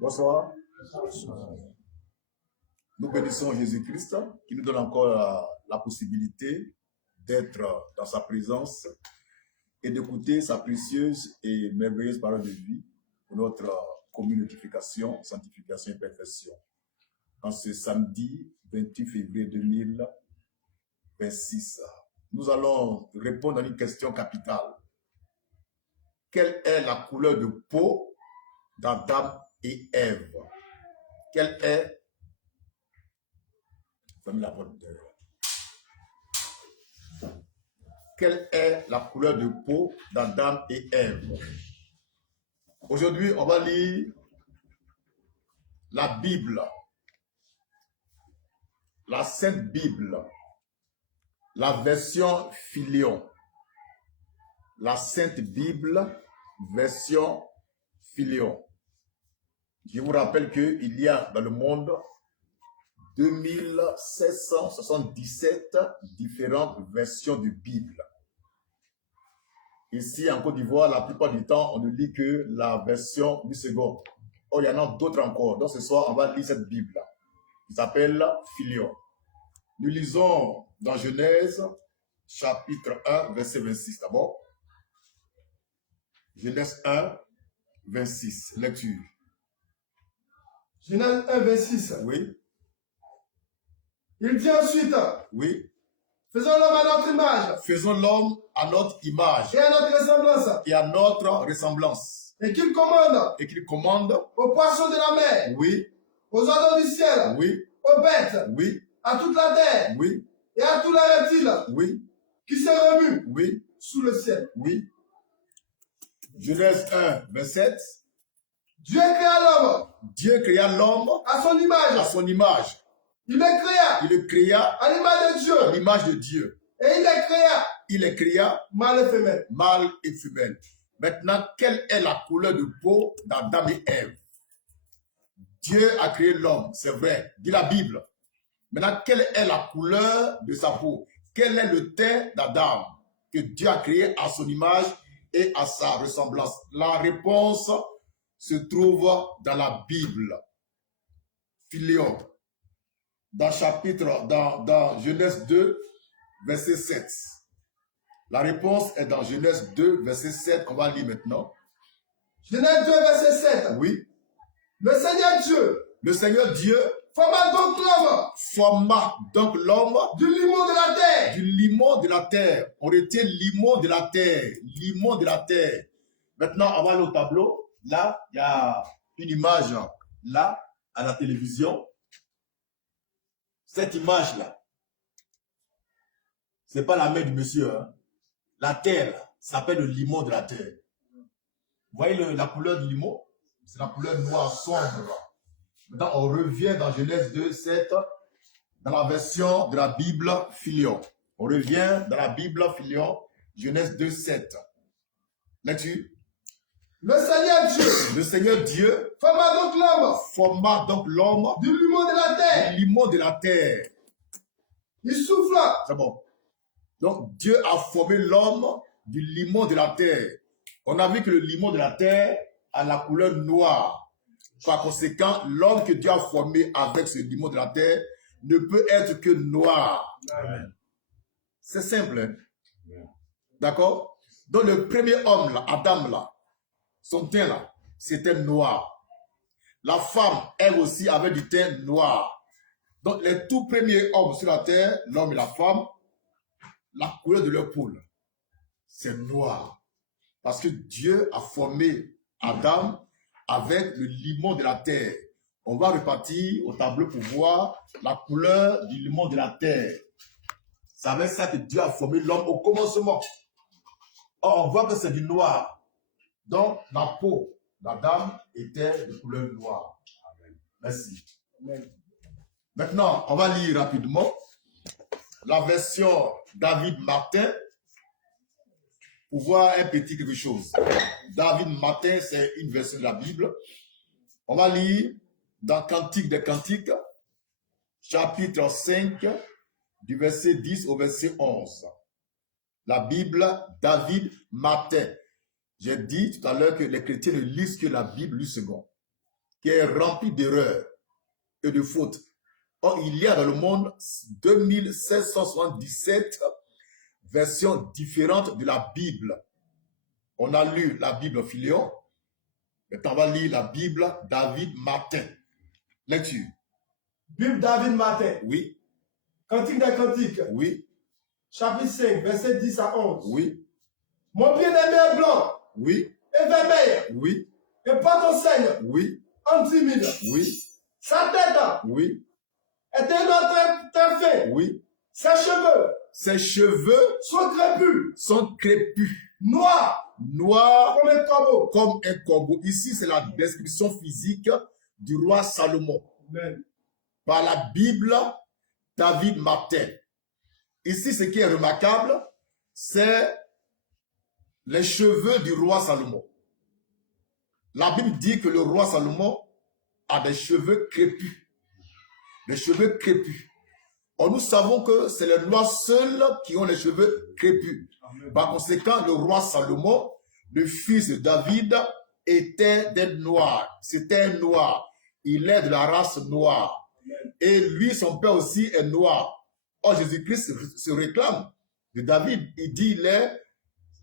Bonsoir. Nous bénissons Jésus-Christ qui nous donne encore la possibilité d'être dans sa présence et d'écouter sa précieuse et merveilleuse parole de vie pour notre commune édification, sanctification et perfection. En ce samedi 28 février 2026, nous allons répondre à une question capitale. Quelle est la couleur de peau d'Adam et Ève? Quelle est Quelle est la couleur de peau d'Adam et Ève? Aujourd'hui, on va lire la Bible, la Sainte Bible, la version Filion. La Sainte Bible, version Filion. Je vous rappelle qu'il y a dans le monde 2777 différentes versions de Bible. Ici, en Côte d'Ivoire, la plupart du temps, on ne lit que la version du second. Oh, il y en a d'autres encore. Donc, ce soir, on va lire cette Bible qui s'appelle Filion. Nous lisons dans Genèse, chapitre 1, verset 26 d'abord. Genèse 1, 26. Lecture. Genèse 1, 26. Oui. Il dit ensuite, Oui. faisons l'homme à notre image. Faisons l'homme à notre image. Et à notre ressemblance. Et à notre ressemblance. Et qu'il commande. Et qu'il commande. Aux poissons de la mer. Oui. Aux oiseaux du ciel. Oui. Aux bêtes. Oui. À toute la terre. Oui. Et à tous les reptiles. Oui. Qui se remuent. Oui. Sous le ciel. Oui. Genèse 1, 27. Dieu créa l'homme. Dieu créa l'homme à son image. À son image. Il le créa. Il le créa à l'image de Dieu. À l'image de Dieu. Et il les créa. Il les créa mâle et femelle. Mâle et femelle. Maintenant, quelle est la couleur de peau d'Adam et Ève? Dieu a créé l'homme, c'est vrai, dit la Bible. Maintenant, quelle est la couleur de sa peau? Quel est le teint d'Adam que Dieu a créé à son image et à sa ressemblance? La réponse se trouve dans la Bible. Filion. Dans Genèse 2, verset 7. La réponse est dans Genèse 2, verset 7. On va lire maintenant. Genèse 2, verset 7. Oui. Le Seigneur Dieu forma donc l'homme du limon de la terre. On retient limon de la terre. Limon de la terre. Maintenant, on va aller au tableau. Là, il y a une image là, à la télévision. Cette image-là, ce n'est pas la main du monsieur. Hein. La terre, ça s'appelle le limon de la terre. Vous voyez la couleur du limon? C'est la couleur noire sombre. Maintenant, on revient dans Genèse 2, 7, dans la version de la Bible Filion. On revient dans la Bible Filion, Genèse 2, 7. Lecture. Le Seigneur Dieu forma donc l'homme du limon de la terre. Il souffla. C'est bon. Donc Dieu a formé l'homme du limon de la terre. On a vu que le limon de la terre a la couleur noire. Par conséquent, l'homme que Dieu a formé avec ce limon de la terre ne peut être que noir. Amen. C'est simple. Hein? D'accord? Donc le premier homme, là, Adam, là, son teint là, c'était noir. La femme, elle aussi, avait du teint noir. Donc les tout premiers hommes sur la terre, l'homme et la femme, la couleur de leur peau, c'est noir. Parce que Dieu a formé Adam avec le limon de la terre. On va repartir au tableau pour voir la couleur du limon de la terre. C'est avec ça que Dieu a formé l'homme au commencement. Or, on voit que c'est du noir. Donc, la peau d'Adam était de couleur noire. Amen. Merci. Amen. Maintenant, on va lire rapidement la version David Martin pour voir un petit quelque chose. David Martin, c'est une version de la Bible. On va lire dans Cantique des Cantiques, chapitre 5, du verset 10 au verset 11. La Bible, David Martin. J'ai dit tout à l'heure que les chrétiens ne lisent que la Bible du second. qui est rempli d'erreurs et de fautes. Or, il y a dans le monde 2777 versions différentes de la Bible. On a lu la Bible Philéon. Maintenant, on va lire la Bible David Martin. Lecture. Bible David Martin. Oui. Cantique des Cantiques. Oui. Chapitre 5, verset 10 à 11. Oui. Mon bien-aimé est blanc. Oui. Et vermeil. Oui. Et pas d'enseigne. Oui. Antimine. Oui. Sa tête. Oui. Est un autre très fin. Oui. Ses cheveux. Ses cheveux sont crépus. Sont crépus. Noirs. Noir comme un corbeau. Comme un corbeau. Ici, c'est la description physique du roi Salomon. Amen. Par la Bible, David Martin. Ici, ce qui est remarquable, c'est les cheveux du roi Salomon. La Bible dit que le roi Salomon a des cheveux crépus. Les cheveux crépus. Or, nous savons que c'est les noirs seuls qui ont les cheveux crépus. Amen. Par conséquent, le roi Salomon, le fils de David, était des noirs. C'était un noir. Il est de la race noire. Amen. Et lui, son père aussi est noir. Or, Jésus-Christ se réclame de David. Il dit il est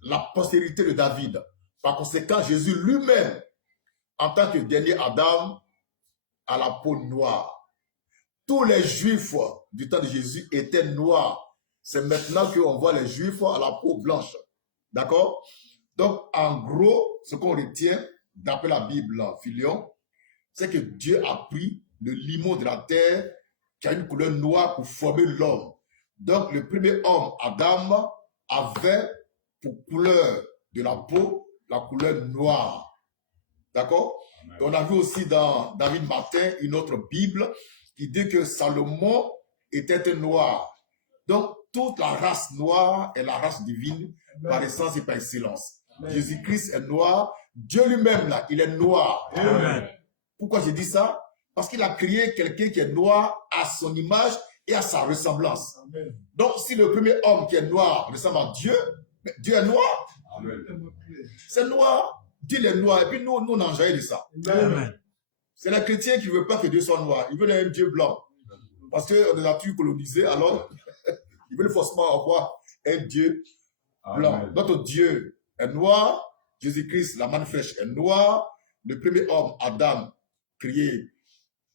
la postérité de David. Par conséquent, Jésus lui-même, en tant que dernier Adam, a la peau noire. Tous les Juifs du temps de Jésus étaient noirs. C'est maintenant qu'on voit les Juifs à la peau blanche. D'accord? Donc, en gros, ce qu'on retient, d'après la Bible Philéon, c'est que Dieu a pris le limon de la terre qui a une couleur noire pour former l'homme. Donc, le premier homme, Adam, avait pour couleur de la peau la couleur noire. D'accord? On a vu aussi dans David Martin une autre Bible qui dit que Salomon était un noir. Donc, toute la race noire est la race divine. Amen. Par essence et par excellence. Jésus-Christ est noir. Dieu lui-même, là, il est noir. Amen. Pourquoi je dis ça? Parce qu'il a créé quelqu'un qui est noir à son image et à sa ressemblance. Amen. Donc, si le premier homme qui est noir ressemble à Dieu, Dieu est noir. C'est noir. Dieu est noir. Et puis nous, on en jaillit de ça. Amen. C'est les chrétiens qui ne veulent pas que Dieu soit noir. Ils veulent un Dieu blanc. Parce qu'on est tout colonisé, alors ils veulent forcément avoir un Dieu blanc. Amen. Notre Dieu est noir. Jésus-Christ, la manne fraîche, est noir. Le premier homme, Adam, créé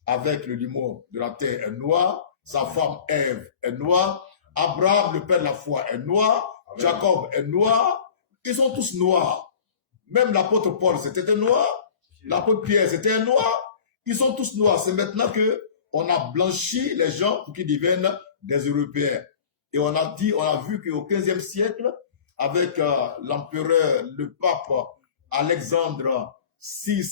avec le limon de la terre, est noir. Sa femme, Ève, est noire. Abraham, le père de la foi, est noir. Amen. Jacob est noir. Ils sont tous noirs. Même l'apôtre Paul, c'était un noir. L'apôtre Pierre, c'était un noir. Ils sont tous noirs. C'est maintenant qu'on a blanchi les gens pour qu'ils deviennent des Européens. Et on a vu qu'au XVe siècle, avec l'empereur, le pape Alexandre VI,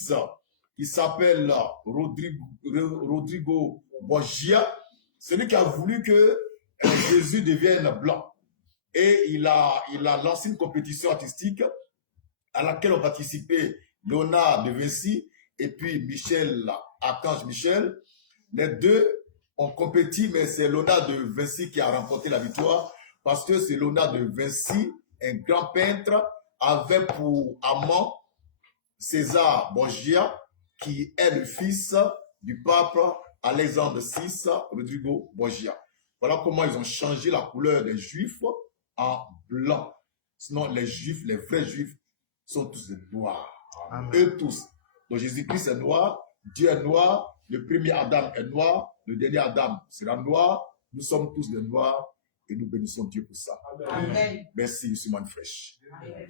qui s'appelle Rodrigo Borgia, celui qui a voulu que Jésus devienne blanc. Et il a lancé une compétition artistique à laquelle ont participé Léonard de Vinci et puis Archange Michel. Les deux ont compéti, mais c'est Léonard de Vinci qui a remporté la victoire parce que c'est Léonard de Vinci, un grand peintre, avait pour amant César Borgia, qui est le fils du pape Alexandre VI, Rodrigo Borgia. Voilà comment ils ont changé la couleur des Juifs en blanc. Sinon, les Juifs, les vrais Juifs, sont tous noirs. Amen. Eux tous. Donc Jésus-Christ est noir, Dieu est noir, le premier Adam est noir, le dernier Adam sera noir. Nous sommes tous des noirs et nous bénissons Dieu pour ça. Amen. Merci, je suis manne fraîche. Amen.